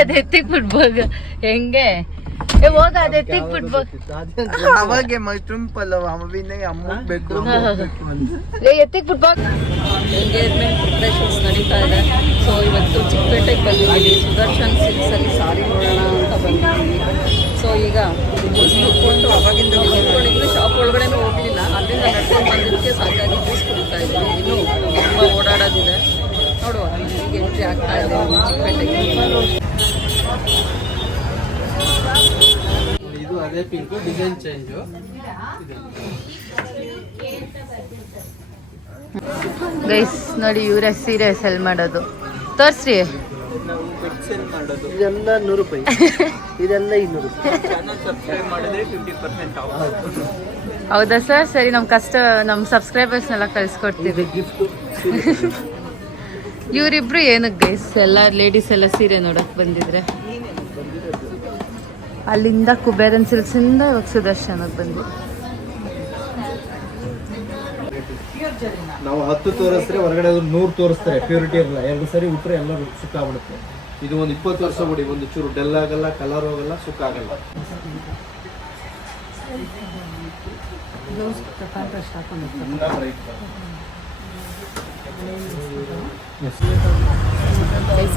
ಅದ್ ಎತ್ತಿಕ್ಬಿಡ್ಬೋಗ ಹೆಂಗೆ ಹೋಗ ಅದ್ ಎತ್ತಿಕ್ಬಿಡ್ಬೋಗ ಅವಾಗೆ ಮಶ್ರೂಮ್ ಪಲಾವ್ ಅಮ್ಮಗ್ ಬೇಕು ಎತ್ತಿಕ್ಬಿಡ್ಬೋಗ. ಎಂಗೇಜ್ಮೆಂಟ್ ಪ್ರಿಪ್ರೇಷನ್ಸ್ ನಡೀತಾ ಇದೆ. ಸೊ ಇವತ್ತು ಚಿಕ್ಕಪೇಟೆಗೆ ಬಂದಿದ್ದೀವಿ, ಸುದರ್ಶನ್ ಸಿಲ್ಕ್ಸಲ್ಲಿ ಸಾರಿ ನೋಡೋಣ ಅಂತ ಬಂದಿದ್ದೀವಿ. ಸೊ ಈಗ ಕುತ್ಕೊಂಡು ಅವಾಗಿಂದ ನಿಂತ್ಕೊಂಡಿದ್ದು ಶಾಪ್ ಒಳಗಡೆನೂ ಹೋಗಲಿಲ್ಲ, ಅಲ್ಲಿಂದ ನಡ್ಕೊಂಡು ಬಂದಿದ್ದಕ್ಕೆ ಸಾಕಾಗಿ ಜ್ಯೂಸ್ ಕುಡಿತಾ ಇದ್ವಿ. ಇನ್ನೂ ತುಂಬ ಓಡಾಡೋದಿದೆ, ನೋಡುವ ಈಗ ಎಂಟ್ರಿ ಆಗ್ತಾ ಇದೆ ಚಿಕ್ಕಪೇಟೆಗೆ. ಇದು ಅದೇ ಪಿಂಕ್, ಡಿಸೈನ್ ಚೇಂಜ್. ಗೈಸ್ ನೋಡಿ, ಇವರೇ ಸೀರೆ ಸೆಲ್ ಮಾಡೋದು, ತೋರಿಸ್ರಿ. ಇದೆಲ್ಲ 100 ರೂಪಾಯಿ, ಇದೆಲ್ಲ 200 ರೂಪಾಯಿ. ಹೌದಾ ಸರ್? ಸರಿ, ನಮ್ಮ ಸಬ್ಸ್ಕ್ರೈಬರ್ಸ್ನೆಲ್ಲ ಕಳಿಸ್ಕೊಡ್ತೀವಿ. ಇವರಿಬ್ರು ಏನಕ್ಕೆ ಗೈಸ್ ಎಲ್ಲ ಲೇಡೀಸ್ ಎಲ್ಲ ಸೀರೆ ನೋಡಕ್ ಬಂದಿದ್ರೆ? ಅಲ್ಲಿಂದ ಕುಬೇರನ್ ಸಿಲ್ಕ್ಸಿಂದ ಇವಾಗ ಸುದರ್ಶನಕ್ಕೆ ಬಂದ್ವಿ. ನಾವು 10 ತೋರಿಸ್ತಾರೆ, ಹೊರಗಡೆ 100 ತೋರಿಸ್ತಾರೆ. ಪ್ಯೂರಿಟಿ ಇರಲ್ಲ, 2 ಸರಿ ಉಟ್ರೆ ಎಲ್ಲ ಸುಕ್ಕಾಗ್ಬಿಡುತ್ತೆ. ಇದು ಒಂದು 20 ವರ್ಷ ಬಿಡಿ, ಒಂದು ಚೂರು ಡೆಲ್ ಆಗಲ್ಲ, ಕಲರ್ ಹೋಗಲ್ಲ, ಸುಕ್ಕಾಗಲ್ಲ.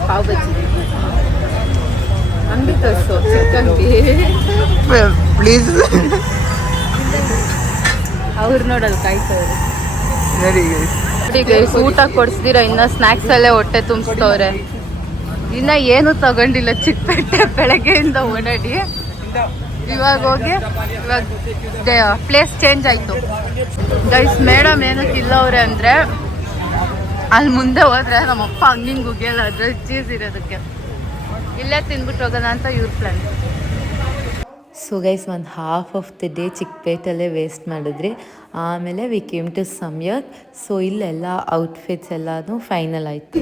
ಪಾವ್ ಬಜ್ಜಿ ಅಂಗಡಿ ತೋರಿಸು, ಪ್ಲೀಸ್. ಅವ್ರು ನೋಡಲ್ಲ ಕಾಯ್ತವ್ರೆ. ಊಟ ಕೊಡಿಸ್ದಿರ ಇನ್ನ ಸ್ನಾಕ್ಸ್ ಅಲ್ಲೇ ಹೊಟ್ಟೆ ತುಂಬಿಸ್ತವ್ರೆ. ಇನ್ನ ಏನು ತಗೊಂಡಿಲ್ಲ, ಚಿಕ್ಕಪೇಟೆ ಬೆಳಗ್ಗೆಯಿಂದ ಓಡಾಡಿ ಇವಾಗ ಹೋಗಿ ಇವಾಗ ಪ್ಲೇಸ್ ಚೇಂಜ್ ಆಯ್ತು ಗೈಸ್. ಮೇಡಮ್ ಏನಕ್ಕೆ ಇಲ್ಲವ್ರೆ ಅಂದ್ರೆ ಅಲ್ಲಿ ಮುಂದೆ ಹೋದ್ರೆ ನಮ್ಮಪ್ಪ ಹಂಗಿಂಗ್ ಉಗಿಯಲ್ಲ, ಅದ್ರ ಚೀಸ್ ಇರೋದಕ್ಕೆ ಇಲ್ಲೇ ತಿನ್ಬಿಟ್ಟು ಹೋಗೋಣ ಅಂತ ಇವ್ರ ಪ್ಲಾನ್. ಸೊ ಗೈಸ್, ಒಂದು ಹಾಫ್ ಆಫ್ ದ ಡೇ ಚಿಕ್ಕಪೇಟಲ್ಲೇ ವೇಸ್ಟ್ ಮಾಡಿದ್ರಿ. ಆಮೇಲೆ ವಿ ಕೇಮ್ ಟು ಸಮಯರ್. ಸೊ ಇಲ್ಲೆಲ್ಲ ಔಟ್ಫಿಟ್ಸ್ ಎಲ್ಲನೂ ಫೈನಲ್ ಆಯಿತು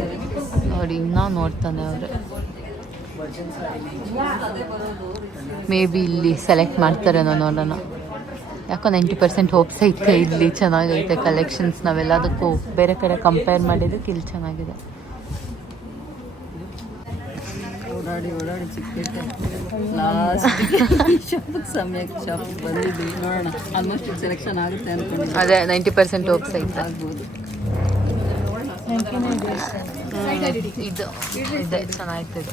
ನೋಡಿ. ಇನ್ನೂ ನೋಡ್ತಾನೆ ಅವರು, ಮೇ ಬಿ ಇಲ್ಲಿ ಸೆಲೆಕ್ಟ್ ಮಾಡ್ತಾರೇನೋ, ನೋಡೋಣ. ಯಾಕೋ 90% ಹೋಪ್ಸ್ ಐತೆ ಇಲ್ಲಿ ಚೆನ್ನಾಗೈತೆ ಕಲೆಕ್ಷನ್ಸ್. ನಾವೆಲ್ಲದಕ್ಕೂ ಬೇರೆ ಕಡೆ ಕಂಪೇರ್ ಮಾಡಿದ್ದಕ್ಕೆ ಇಲ್ಲಿ ಚೆನ್ನಾಗಿದೆ. ಓಡಾಡಿ ಚಿಕ್ಕಪೇಟೆ ಲಾಸ್ಟ್ ಸಮಯಕ್ಕೆ ಶಾಪಿಗೆ ಬಂದಿದ್ವಿ. ನೋಡೋಣ, ಆಲ್ಮೋಸ್ಟ್ ಸೆಲೆಕ್ಷನ್ ಆಗುತ್ತೆ ಅನ್ಕೊಂಡಿದ್ದೆ. ಅದೇ 90% ಹೋಪ್ಸ್ ಐತೆ, ಆಗ್ಬೋದು. ಇದು ಇದೆ ಚೆನ್ನಾಗಿತ್ತು. ಇದು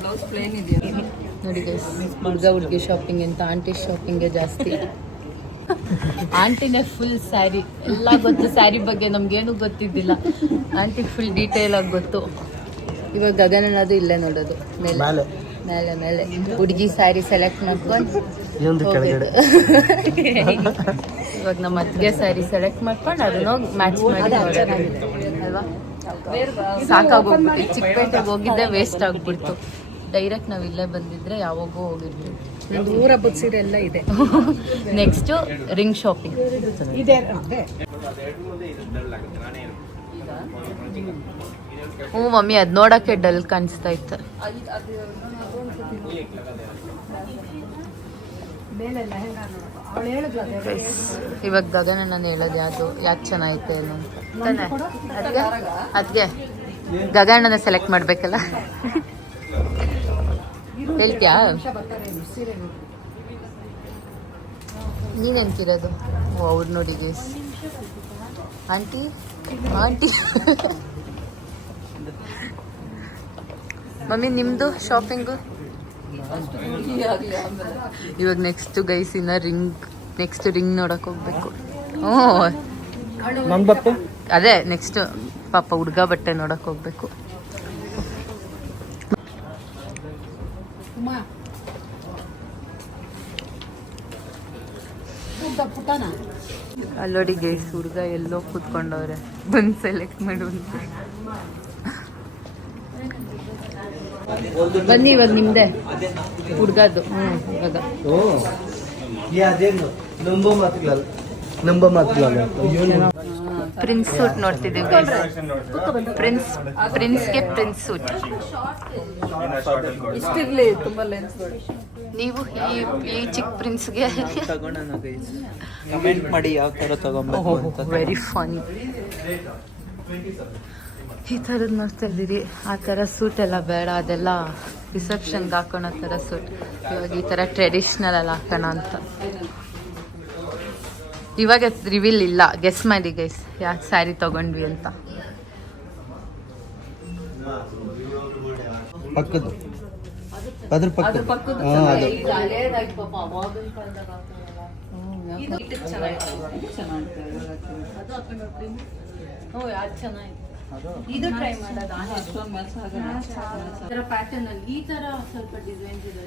ಬ್ಲೌಸ್ ಪ್ಲೇನ್ ಇದೆಯಾ ನೋಡಿ ಗೈಸ್. ಹುಡುಗಿ ಶಾಪಿಂಗ್ ಅಂತ ಆಂಟಿ ಶಾಪಿಂಗ್ಗೆ ಜಾಸ್ತಿ. ಆಂಟಿನೇ ಫುಲ್ ಸ್ಯಾರಿ ಎಲ್ಲ ಗೊತ್ತು. ಸ್ಯಾರಿ ಬಗ್ಗೆ ನಮ್ಗೇನು ಗೊತ್ತಿದ್ದಿಲ್ಲ, ಆಂಟಿ ಫುಲ್ ಡೀಟೇಲ್ ಆಗಿ ಗೊತ್ತು. ಇವಾಗ ಗಗನದು ಇಲ್ಲೇ ನೋಡೋದು, ಮೇಲೆ ಮೇಲೆ ಮೇಲೆ ಹುಡುಗಿ ಸ್ಯಾರಿ ಸೆಲೆಕ್ಟ್ ಮಾಡ್ಕೊಂಡು ಇವಾಗ ನಮ್ಮ ಅತ್ತಿಗೆ ಸ್ಯಾರಿ ಸೆಲೆಕ್ಟ್ ಮಾಡ್ಕೊಂಡು ಅದನ್ನ ಮ್ಯಾಚ್ ಮಾಡಿ ಅಲ್ವಾ. ಸಾಕಾಗೋಗ್ಬಿಟ್ಟು ಚಿಕ್ಕಪೇಟೆಗೆ ಹೋಗಿದ್ದೆ ವೇಸ್ಟ್ ಆಗ್ಬಿಡ್ತು. ಡೈರೆಕ್ಟ್ ನಾವು ಇಲ್ಲೇ ಬಂದಿದ್ರೆ ಯಾವಾಗೂ ಹೋಗಿರ್ತೀವಿ. ಊರ ಹಬ್ಬದ ಸೀರೆ ಎಲ್ಲ ಇದೆ. ನೆಕ್ಸ್ಟು ರಿಂಗ್ ಶಾಪಿಂಗ್ ಇದೆ. ಹ್ಞೂ ಮಮ್ಮಿ, ಅದು ನೋಡೋಕ್ಕೆ ಡಲ್ ಕಾಣಿಸ್ತಾ ಇತ್ತು. ಇವಾಗ ಗಗನ ನಾನು ಹೇಳೋದು ಯಾಕೆ ಚೆನ್ನಾಗೈತೆ ಏನು ಅಂತ. ಅದಕ್ಕೆ ಗಗನನ ಸೆಲೆಕ್ಟ್ ಮಾಡಬೇಕಲ್ಲ, ಹೇಳ್ತೀಯಾ? ನೀನೆಂತಿರೋದು? ಓ, ಅವ್ರು ನೋಡಿ ಗೇಸ್. ಆಂಟಿ ಮಮ್ಮಿ ನಿಮ್ಮದು ಶಾಪಿಂಗು ಇವಾಗ ನೆಕ್ಸ್ಟ್ ಗೈಸ್ ಇನ್ನ ರಿಂಗ್ ನೋಡಕ್ ಹೋಗ್ಬೇಕು. ಅದೇ ನೆಕ್ಸ್ಟ್ ಪಾಪ ಹುಡುಗ ಬಟ್ಟೆ ನೋಡಕ್ ಹೋಗ್ಬೇಕು. ಅಲ್ಲೋಡಿ ಗೈಸ್, ಹುಡುಗ ಎಲ್ಲೋ ಕೂತ್ಕೊಂಡವ್ರೆ, ಬಂದು ಸೆಲೆಕ್ಟ್ ಮಾಡು ಅಂತ. ಬನ್ನಿ ಇವಾಗ ನಿಮ್ದೆ ಹುಡುಗದ್ದು. ಇವಾಗ ಪ್ರಿನ್ಸ್ ಸೂಟ್ ನೋಡ್ತಿದ್ದೀವಿ ಗೈಸ್. ಪ್ರಿನ್ಸ್ಗೆ ಪ್ರಿನ್ಸ್ ಸೂಟ್. ಇಷ್ಟಿರ್ಲಿ, ತುಂಬಾ ಲೆನ್ಸ್. ನೀವು ಈ ಚಿಕ್ಕ ಪ್ರಿನ್ಸ್ಗೆ ಕಮೆಂಟ್ ಮಾಡಿ ಯಾವ ತರ ತಗೊಂಡ್ಬೇಕು. ವೆರಿ ಫನಿ. ಈ ಥರದ್ದು ನೋಡ್ತಾ ಇದ್ದೀರಿ. ಆ ಥರ ಸೂಟ್ ಎಲ್ಲ ಬೇಡ, ಅದೆಲ್ಲ ರಿಸೆಪ್ಷನ್ಗೆ ಹಾಕೋಣ ಥರ ಸೂಟ್. ಇವಾಗ ಈ ಥರ ಟ್ರೆಡಿಷ್ನಲ್ ಎಲ್ಲ ಹಾಕೋಣ ಅಂತ. ಇವಾಗ ರಿವೀಲ್ ಇಲ್ಲ, ಗೆಸ್ ಮಾಡಿ ಗೈಸ್ ಯಾಕೆ ಸ್ಯಾರಿ ತಗೊಂಡ್ವಿ ಅಂತ. ಪಕ್ಕದ್ದು ಅದ್ರ ಪಕ್ಕದ್ದು ಇದು ಟ್ರೈ ಮಾಡೋದು ಪ್ಯಾಟರ್ನ್ ಅಲ್ಲಿ ಈ ತರ ಸ್ವಲ್ಪ ಡಿಸೈನ್ಸ್ ಇದೆ.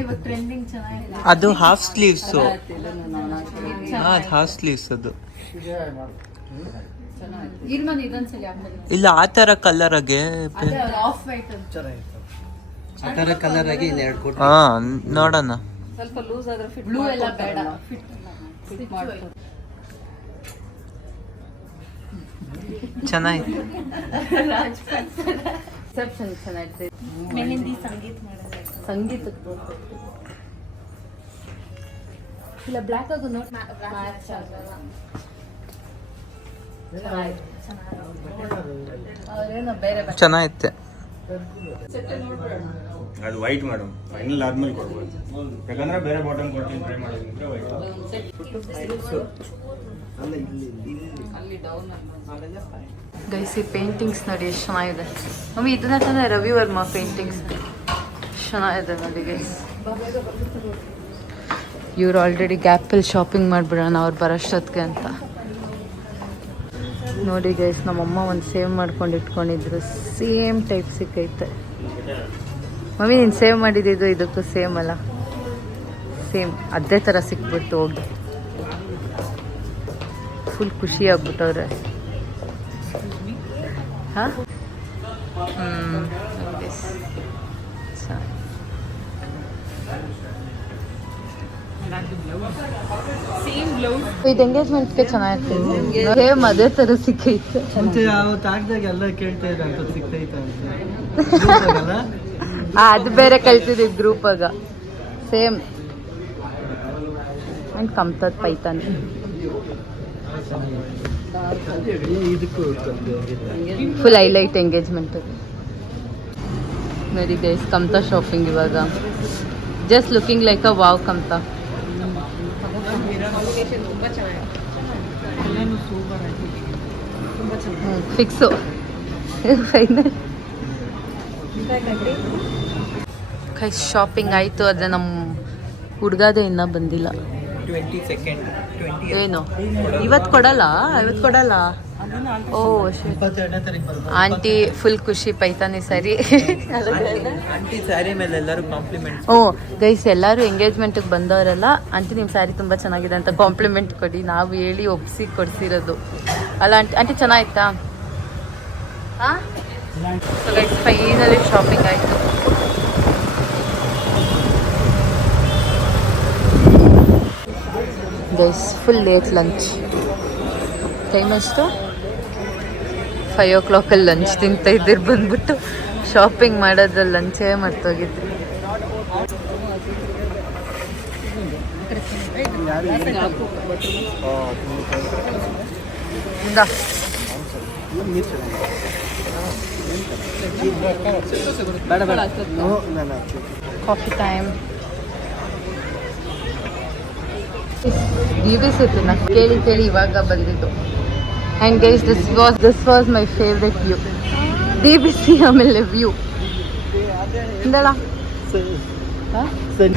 ಇವಾಗ ಟ್ರೆಂಡಿಂಗ್ ಚೆನ್ನಾಗಿದೆ. ಅದು ಹಾಫ್ ಸ್ಲೀವ್ಸ್, ಹಾಫ್ ಸ್ಲೀವ್ಸ್ ಅದು ಇರ್ಮನ್ ಇದೊಂದ್ಸಲಿ ಆಮೇಲೆ ಇಲ್ಲ ಆ ತರ ಕಲರ್ಗೆ. ಆಫ್ ವೈಟ್ ಆ ಥರ ಕಲರ್ ಆಗಿ ಇಲ್ಲಿ 2 ಕೋಟಿ. ಹಾ ನೋಡೋಣ. ಸ್ವಲ್ಪ ಲೂಸ್ ಆದ್ರೆ ಫಿಟ್ ಬ್ಲೂ ಎಲ್ಲ ಬೇಡ, ಫಿಟ್ ಮಾಡ್ತಾರೆ. ಚೆನ್ನಾಗಿದೆ. ರಿಸೆಪ್ಷನ್ ಚೆನ್ನಾಗಿದೆ. ಮೆಹಂದಿ ಸಂಗೀತ ಮಾಡೋದು. ಸಂಗೀತಕ್ಕೆ ಇಲ್ಲ ಬ್ಲ್ಯಾಕ್ ಆಗು ನೋಡಿ ಮ್ಯಾಚ್ ಆಗಲ್ಲ. ಅವ್ರೇನೋ ಬೇರೆ ಚೆನ್ನಾಗಿತ್ತೆ. ಅದು ವೈಟ್ ಮೇಡಮ್, ಫೈನಲ್ ಆದ್ಮೇಲೆ ಕೊಡ್ಬೋದು. ಯಾಕಂದ್ರೆ ಬೇರೆ ಬಾಟಮ್ ಕೊಡ್ತೀನಿ ಟ್ರೈ ಮಾಡೋದಂದ್ರೆ ವೈಟ್. ಗೈಸ್ ಈ ಪೇಂಟಿಂಗ್ಸ್ ನೋಡಿ ಎಷ್ಟು ಚೆನ್ನಾಗಿದೆ. ಮಮ್ಮಿ ಇದನ್ನ ತಾನೇ ರವಿ ವರ್ಮಾ ಪೇಂಟಿಂಗ್ಸ್ ಚೆನ್ನಾಗಿದೆ ನೋಡಿ ಗೈಸ್. ಇವ್ರು ಆಲ್ರೆಡಿ ಗ್ಯಾಪಲ್ಲಿ ಶಾಪಿಂಗ್ ಮಾಡಿಬಿಡೋಣ ಅವ್ರು ಬರೋಷ್ಟೊತ್ತಿಗೆ ಅಂತ. ನೋಡಿ ಗೈಸ್ ನಮ್ಮಮ್ಮ ಒಂದು ಸೇವ್ ಮಾಡ್ಕೊಂಡು ಇಟ್ಕೊಂಡಿದ್ರು, ಸೇಮ್ ಟೈಪ್ ಸಿಕ್ಕೈತೆ. ಮಮ್ಮಿ ನೀನು ಸೇವ್ ಮಾಡಿದ್ದು ಇದಕ್ಕೂ ಸೇಮ್ ಅಲ್ಲ, ಸೇಮ್ ಅದೇ ಥರ ಸಿಕ್ಬಿಟ್ಟು ಹೋಗಿ ಫುಲ್ ಖುಷಿ ಆಗ್ಬಿಟ್ಟವ್ರೆ. ಹಾಂ ಇದು ಎಂಗೇಜ್ಮೆಂಟ್ಗೆ ಚೆನ್ನಾಗಿತ್ತು, ಸೇಮ್ ಅದೇ ಥರ ಸಿಕ್ಕೈತೆ. ಎಲ್ಲ ಕೇಳ್ತಾ ಇದ್ರೆ ಅಂತ ಸಿಗ್ತೈತೆ ಅಂತ. ಅದು ಬೇರೆ ಕಳ್ಸಿದ್ವಿ ಗ್ರೂಪಾಗ ಸೇಮ್. ಆ್ಯಂಡ್ ಕಮ್ತದ್ ಪೈತಾನ್ full highlight engagement. Very guys ಕಮ್ತಾ ಶಾಪಿಂಗ್ ಇವಾಗ just looking like a wow ಕಮ್ತಾ. Fix final. ಕೈ ಶಾಪಿಂಗ್ ಆಯಿತು, ಆದರೆ ನಮ್ಮ ಹುಡುಗದೇ ಇನ್ನೂ ಬಂದಿಲ್ಲ. 22nd ಏನು ಇವತ್ತು ಕೊಡಲ್ಲ ಓ ಆಂಟಿ ಫುಲ್ ಖುಷಿ ಪೈತಾನಿ ಸರಿ. ಆಂಟಿ ಸ್ಯಾರಿ ಮೇಲೆ ಎಲ್ಲರೂ ಕಾಂಪ್ಲಿಮೆಂಟ್. ಓ ಗೈಸ್ ಎಲ್ಲರೂ ಎಂಗೇಜ್ಮೆಂಟಿಗೆ ಬಂದವರೆಲ್ಲ ಆಂಟಿ ನಿಮ್ಮ ಸ್ಯಾರಿ ತುಂಬ ಚೆನ್ನಾಗಿದೆ ಅಂತ ಕಾಂಪ್ಲಿಮೆಂಟ್ ಕೊಡಿ. ನಾವು ಹೇಳಿ ಒಪ್ಸಿ ಕೊಡ್ಸಿರೋದು ಅಲ್ಲ ಆಂಟಿ ಚೆನ್ನಾಗಿತ್ತಾ? ಹಾಂ ಗೈಸ್ ಫೈನಲಿ ಶಾಪಿಂಗ್ ಆಯಿತು. Guys full late lunch. Time ಎಷ್ಟು? 5 o'clock ಲಂಚ್ ತಿಂತ ಇದ್ದೀರಿ, ಬಂದ್ಬಿಟ್ಟು ಶಾಪಿಂಗ್ ಮಾಡೋದ್ರಲ್ಲಿ ಲಂಚೇ ಮರ್ತೋಗಿದ್ರಿ. Coffee time. DBC ನಾ ಕೇಳಿ ಇವಾಗ ಬಂದಿದ್ದು. And guys this was my favourite view. DBC ಆಮೇಲೆ ವ್ಯೂ ಇಂದಳ.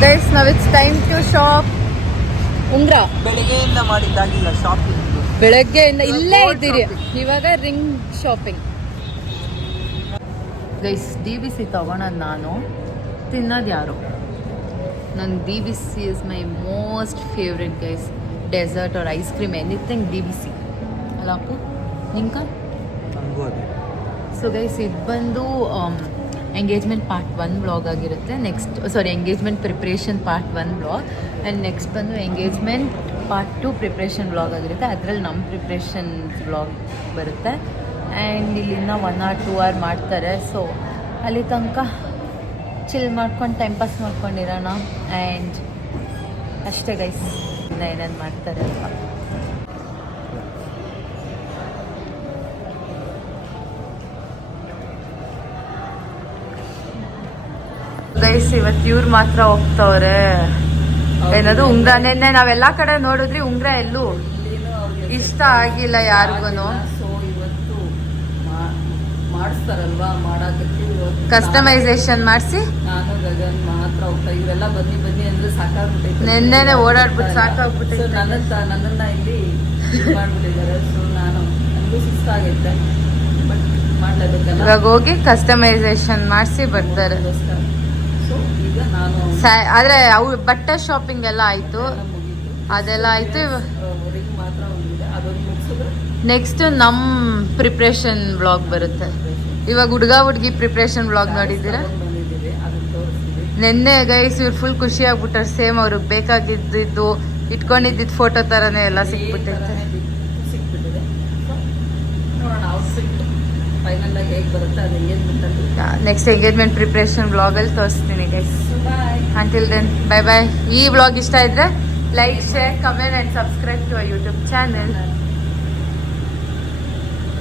ಗೈಸ್ ನಾವ್ ಇಟ್ಸ್ ಟೈಮ್ ಟು ಶಾಪ್. ಉಂಗ್ರ ಬೆಳಗ್ಗೆಯಿಂದ ಮಾಡಿದ್ದಾಗಿಲ್ಲ ಶಾಪಿಂಗ್. ಬೆಳಗ್ಗೆಯಿಂದ ಇಲ್ಲೇ ಇದ್ದೀರಿ, ಇವಾಗ ರಿಂಗ್ ಶಾಪಿಂಗ್. ಗೈಸ್ DBC ತಗೊಳೋದು ನಾನು, ತಿನ್ನೋದು ಯಾರು? ನನ್ನ DBC is my most favourite guys. Dessert or ice cream anything DBC ಅಲ್ಲ ಅಪ್ಪು ನಿಂಕ? ಸೊ ಗೈಸ್ ಇದು ಬಂದು ಎಂಗೇಜ್ಮೆಂಟ್ ಪಾರ್ಟ್ 1 ವ್ಲಾಗ್ ಆಗಿರುತ್ತೆ. Next engagement preparation part 1 vlog and next ಬಂದು ಎಂಗೇಜ್ಮೆಂಟ್ ಪಾರ್ಟ್ 2 ಪ್ರಿಪ್ರೇಷನ್ ವ್ಲಾಗ್ ಆಗಿರುತ್ತೆ. ಅದರಲ್ಲಿ ನಮ್ಮ ಪ್ರಿಪ್ರೇಷನ್ ವ್ಲಾಗ್ ಬರುತ್ತೆ. ಆ್ಯಂಡ್ ಇಲ್ಲಿಂದ 1 or 2 hour ಮಾಡ್ತಾರೆ. ಸೊ ಅಲ್ಲಿ ತನಕ ಚಿಲ್ ಮಾಡ್ಕೊಂಡು ಟೈಮ್ ಪಾಸ್ ಮಾಡ್ಕೊಂಡಿರೋಣ. ಆ್ಯಂಡ್ ಅಷ್ಟೇ ಗೈಸ್, ಏನೇನು ಮಾಡ್ತಾರೆ ಅಂತ. ಗೈಸ್ ಇವತ್ತು ಇವ್ರು ಮಾತ್ರ ಹೋಗ್ತವ್ರೆ. ಏನದು ಉಂಗ್ರ, ನೆನ್ನೆ ನಾವೆಲ್ಲಾ ಕಡೆ ನೋಡಿದ್ರಿ ಉಂಗ್ರ ಎಲ್ಲೂ ಇಲ್ಲಿನೂ ಅವ್ರಿಗೆ ಇಷ್ಟ ಆಗಿಲ್ಲ ಯಾರಿಗೂನು. ಸೊ ಇವತ್ತು ಮಾಡಿಸ್ತಾರಲ್ವಾ, ಮಾಡಾಕತ್ತಿ ಇವತ್ತು ಕಸ್ಟಮೈಸೇಷನ್ ಮಾಡಿಸಿ ನಾನು ಗಗನ್ ಮಾತ್ರ ಹೋಗ್ತಾ. ಇವರೆಲ್ಲ ಬನ್ನಿ ಬನ್ನಿ ಅಂದ್ರೆ ಸಾಕಾಗ್ಬಿಟ್ಟೈತೆ. ನೆನ್ನೆನೆ ಓಡಾಡ್ಬಿಟ್ಟು ಸಾಕಾಗ್ಬಿಟ್ಟೈತೆ. So ನನ್ನನ್ನ ಇಲ್ಲಿ ಇದ್ ಮಾಡ್ಬಿಟ್ಟಿದ್ದಾರೆ. ಸೊ ನನಗೂ ಸುಸ್ತಾಗೈತೆ, ಬಟ್ ಮಾಡ್ಲೇಬೇಕಲ್ಲ. ಇವಾಗ ಹೋಗಿ ಕಸ್ಟಮೈಸೇಷನ್ ಮಾಡಿಸಿ ಬರ್ತಾರೆ. ಸೊ ಈಗ ನಾನು ಆದ್ರೆ ಅವು ಬಟ್ಟೆ ಶಾಪಿಂಗ್ ಎಲ್ಲ ಆಯ್ತು, ಎಲ್ಲ ಮುಗೀತು. ಅದೆಲ್ಲ ಆಯ್ತು. ರಿಂಗ್ ಮಾತ್ರ ಒಂದಿದೆ, ಅದೊಂದು ಮುಗಿಸಿದ್ರೆ ನೆಕ್ಸ್ಟ್ ನಮ್ ಪ್ರಿಪ್ರೇಷನ್ ಬ್ಲಾಗ್ ಬರುತ್ತೆ. ಇವಾಗ ಹುಡುಗ ಹುಡುಗಿ ಪ್ರಿಪ್ರೇಷನ್ ಬ್ಲಾಗ್ ನೋಡಿದ್ದೀರಾ? ಬಂದಿದ್ದೀವಿ, ಅದನ್ನ ತೋರಿಸ್ತೀವಿ. ನೆನ್ನೆ ಗೈಸ್ ಇವ್ರು ಫುಲ್ ಖುಷಿ ಆಗ್ಬಿಟ್ಟಾರೆ. ಸೇಮ್ ಅವ್ರಿಗೆ ಬೇಕಾಗಿದ್ದು ಇಟ್ಕೊಂಡಿದ್ದಿದ್ದು ಫೋಟೋ ತರನೇ ಎಲ್ಲ ಸಿಕ್ಬಿಟ್ಟೈತೆ. ಸಿಕ್ಬಿಟ್ಟಿದೆ. So, ನೋಡೋಣ ಔಟ್ಫಿಟ್ ಫೈನಲ್ ಆಗಿ ಹೇಗೆ ಬರುತ್ತೆ, ಅದು ಎಂಗೇಜ್ಮೆಂಟ್ ಅಲ್ಲಿ. ನೆಕ್ಸ್ಟ್ ಎಂಗೇಜ್ಮೆಂಟ್ ಪ್ರಿಪ್ರೇಷನ್ ಬ್ಲಾಗಲ್ಲಿ ತೋರಿಸ್ತೀನಿ guys. Bye. Until then, bye bye. ಈ ಬ್ಲಾಗ್ ಇಷ್ಟ ಇದ್ರೆ like, share, comment and subscribe to YouTube channel.